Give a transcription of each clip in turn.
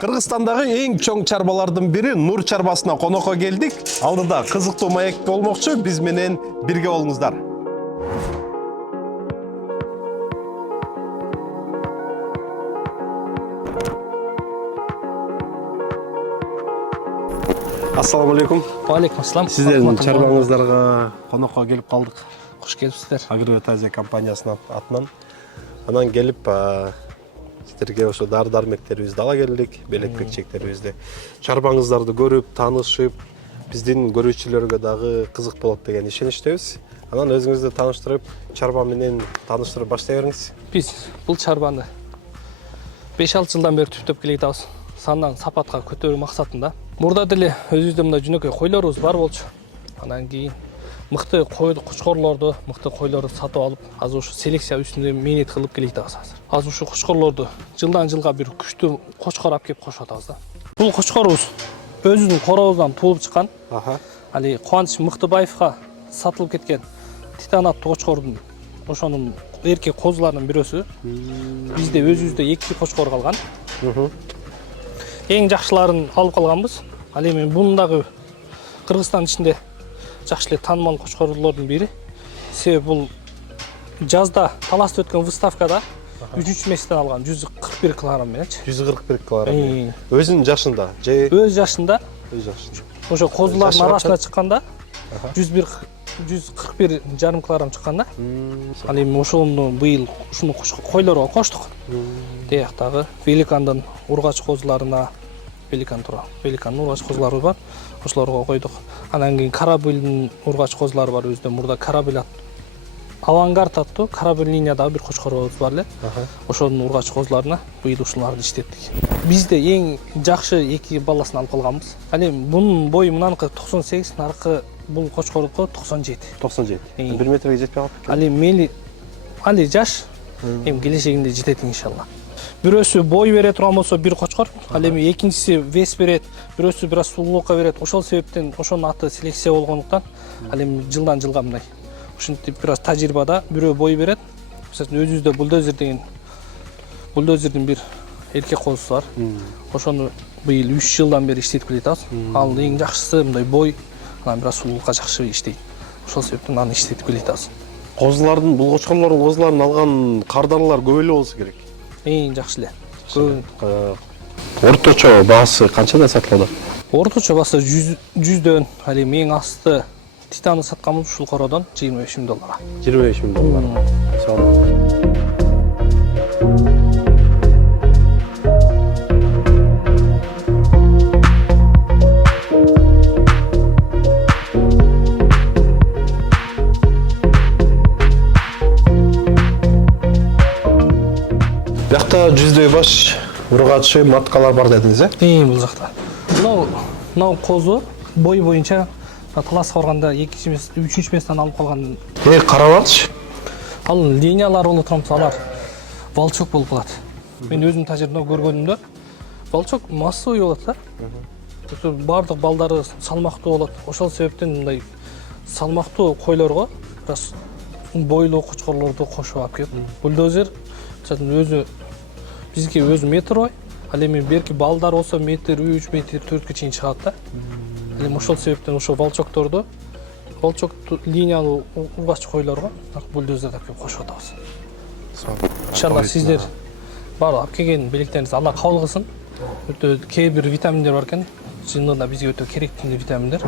Кыргызстандагы эң чоң чарбалардын бири Нур чарбасына конокко келдик. Алдыда кызыктуу маек болмокчу, биз менен бирге болуңуздар. Ассаламу алейкум. Алейкум ассалам. Сиздердин чарбаңыздарга конокко келип калдык. Куш келипсиздер. Агровет Азия компаниясынын атынан. Анан келип сиздерге ошо дары-дармектерибизди ала келдик, белек-бекчектерибизди. Чарбаңыздарды көрүп, таанышып, биздин көрүүчүлөргө дагы кызык болот деген ишеничтебиз. Анан өзүңүздү тааныштырып, чарба менен тааныштырып баштай бериңиз. Биз бул чарбаны 5-6 жылдан бери түптөп келе жатабыз. Сандан сапатка көтөрүү максатында. Мурда деле өзүбүздө мындай жөнөкөй койлорубуз бар болчу. Анан кийин мыкты кучкорлорду, мыкты койлорду сатып алып, азыр ушу селекция үстүндө мээнет кылып келе жатабыз азыр. Азыр ушу кучкорлорду жылдан жылга бир күчтүү кочкор алып келип кошуп атабыз да. Бул кочкорубуз өзүнүн коробуздан туулуп чыккан. Али Кубаныч Мыктыбаевга сатылып кеткен Титан аттуу кочкордун ошонун эркек козуларынын бирөөсү. Бизде өзүбүздө 2 кочкор калган. Эң жакшыларын алып калганбыз. Ал эми бунун дагы Кыргызстан ичинде жакшы эле таанымал кочкорлордун бири. Себеби бул жазда таласта өткөн выставкада 3-чү месттен алган 141 килограмм мененчи. 141 килограмм. Өзүнүн жашында же? Өз жашында. Өз жашында. Ошо козулардын арасына чыкканда 141,5 килограмм чыккан да. Ал эми ошону быйыл ушуну койлорго коштук. Тияктагы великандын ургач козуларына великандын ургач козулары бар. Ошолорго койдук. Анан кийин корабльдин ургач козулары бар. Өзүдө мурда корабль авангард аттуу корабль линиядагы бир кочкорубуз бар эле. Ошонун ургач козуларына быйыл ушуларды иштеттик. Бизде эң жакшы 2 баласын алып калганбыз. Ал эми бунун бою мынаныкы 98, наркы бул кочкордуку 97. 97. 1 метрге жетпей калып экен. Ал эми али жаш эми келечегинде жетет иншалла. Бирөөсү бой бере турган болсо бир кочкор, ал эми экинчиси вес берет, бирөөсү бир аз сулуулукка берет. Ошол себептен ошонун аты селекция болгондуктан ал эми жылдан жылга мындай ушинтип бир аз тажрыйбада бирөө бой берет. Мисалы өзүбүздө бульдозердин бир эркек козусу бар. Ошону быйыл 3 жылдан бери иштетип келе жатабыз. Ал эң жакшысы мындай бой, анан бир аз сулуулукка жакшы иштейт. Ошол себептен аны иштетип келе жатабыз. Козулардын, бул кочкорлордун козуларын алган кардарлар көп эле болсо керек. Эң жакшы эле. Орточо баасы канчадан сатылат? Орточо баасы 100дөн, ал эми эң асты Титаны сатканбыз ушул кородон $25,000. $25,000. Сау. Бuyakta 100дөй баш ургачы маткалар бар дедиңиз, э? Бул жакта. Мынау козу бой боюнча таласка барганда 2-чү эмес, 3-чү месттен алып калган. Карабатчы. Ал линиялар болуп турат, алар волчок болуп калат. Мен өзүм тажрыйбамда көргөнүмдө волчок массовый болот да. Бардык балдары салмактуу болот. Ошол себептен мындай салмактуу койлорго раз бойлуу кочкорлорду кошуп алып келип, бульдозер өзү бизге өзү метр бой, ал эми берки балдар болсо метр 3, метр 4 чейин чыгат да. Ал эми ошол себептен ошо волчокту линиялуу ургач койлорго бульдозерди алып келип кошуп атабыз. Иншалла сиздер баары алып келген белектериңизди Алла кабыл кылсын. Өтө кээ бир витаминдер бар экен. Чынында бизге өтө керектүү витаминдер.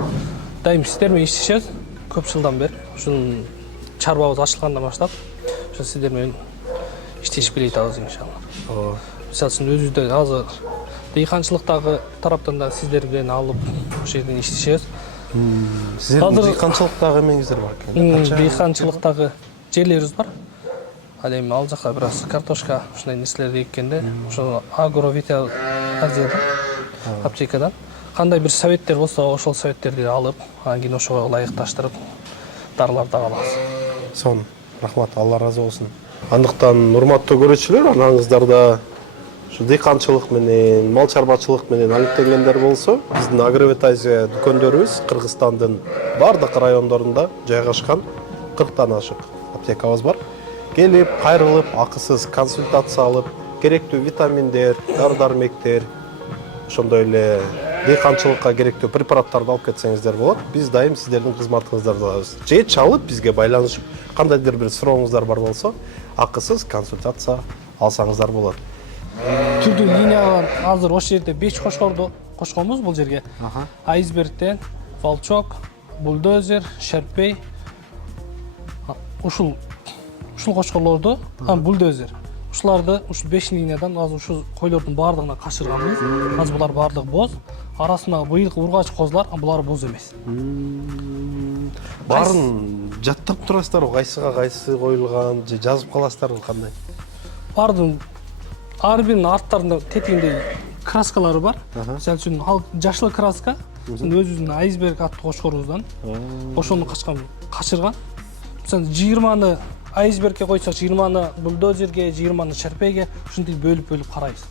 Дайым сиздер менен иштешебиз. Көп жылдан бери ушул чарбабыз ачылгандан баштап ошо сиздер менен иштешип келе жатабыз иншалла. Мисалы үчүн өзүбүздө азыр дыйканчылыктагы тараптан да сиздер менен алып ошол жерден иштешебиз. Сиздердин дыйканчылыктагы эмеңиздер бар экен. Дыйканчылыктагы жерлерибиз бар. Ал эми ал жака бир аз картошка ушундай нерселерди эккенде, ошо Агровет Азиядан, аптекадан кандай бир советтер болсо, ошол советтерди алып, анан кийин ошого ылайыкташтырып дарыларды алабыз. Сон, рахмат, Алла разы болсун. Андыктан урматтуу көрүүчүлөр, анаңыздарда ушу дыйканчылык менен, мал чарбачылык менен алектенгендер болсо, биздин Агровет Азия дүкөндөрүбүз Кыргызстандын бардык райондорунда жайгашкан 40тан ашык аптекабыз бар. Келип, кайрылып, акысыз консультация алып, керектүү витаминдер, дары-дармектер, ошондой эле дыйканчылыкка керектүү препараттарды алып кетсеңиздер болот. Биз дайым сиздердин кызматыңыздардабыз. Же чалып бизге байланышып, кандайдыр бир сурооңуздар бар болсо, акысыз консультация алсаңыздар болот. Түрдүү линияга азыр ошол жерде 5 кошкорду кошконбуз бул жерге. Айсбергден волчок, бульдозер, шерпей. Ушул кошкорлорду, бульдозер. Ушуларды ушул 5 линиядан азыр ушул койлордун баардыгына качырганбыз. Азыр булар баардыгы боз. Арасына быйылкы ургач козулар, булар боз эмес. Барын жаттап турасыздарбы? Кайсыга кайсы коюлган же жазып каласыздарбы кандай? Бардын ар биринин арттарында тетигинде краскалары бар. Мисалы үчүн ал жашыл краска өзүбүздүн айсберг аттуу кошкорубуздан ошону качырган. Мисалы 20-ны айсбергке койсок, 20-ны бульдозерге, 20-ны шерпейге ушинтип бөлүп карайбыз.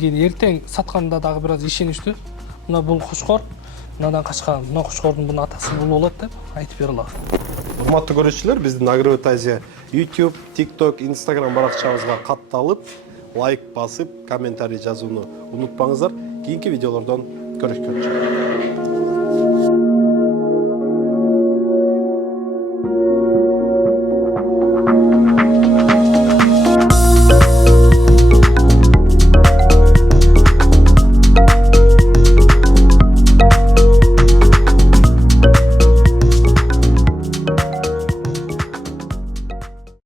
Кийин эртең сатканда дагы бир аз ишеничтүү. Мына бул кошкор, мындан качкан, мына кошкордун бул атасы бул болот деп айтып бере алабыз. Урматтуу көрүүчүлөр, биздин Агровет Азия YouTube, TikTok, Instagram баракчабызга катталып, лайк басып, комментарий жазууну унутпаңыздар. Кийинки видеолордон көрүшкөнчө.